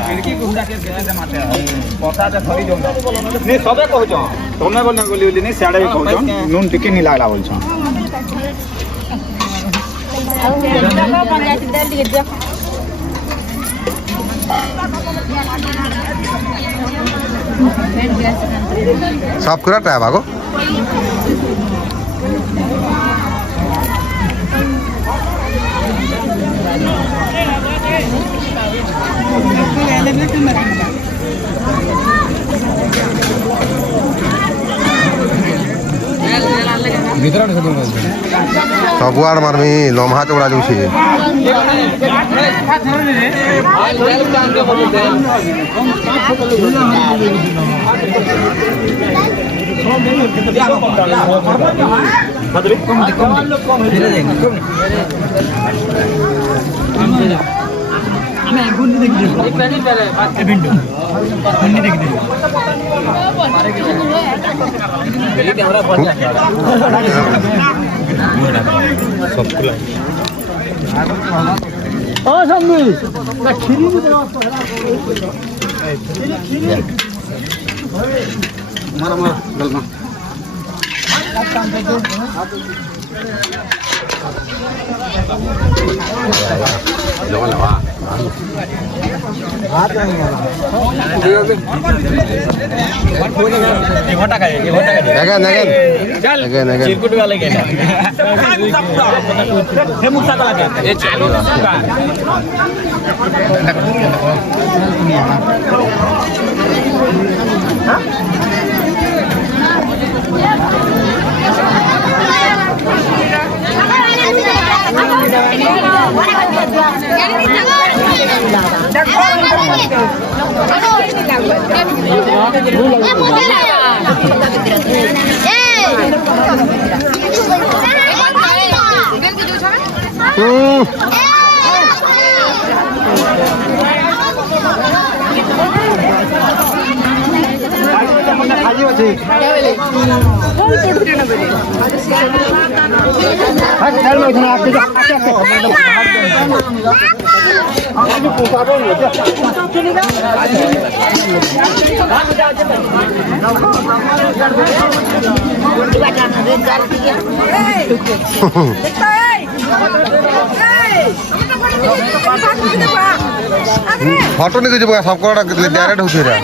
खिड़की गुंडा के से माते पता जे थरी जों ने सबे कहछ तमे बोल गोली बोली नहीं साडे कहछ नून टिके नहीं लागला बोलछ साफ करा है भागो सबुआड़ मारमी लम्हा चौड़ा जो फोटो नहीं खींच सबको डायरेक्ट होती है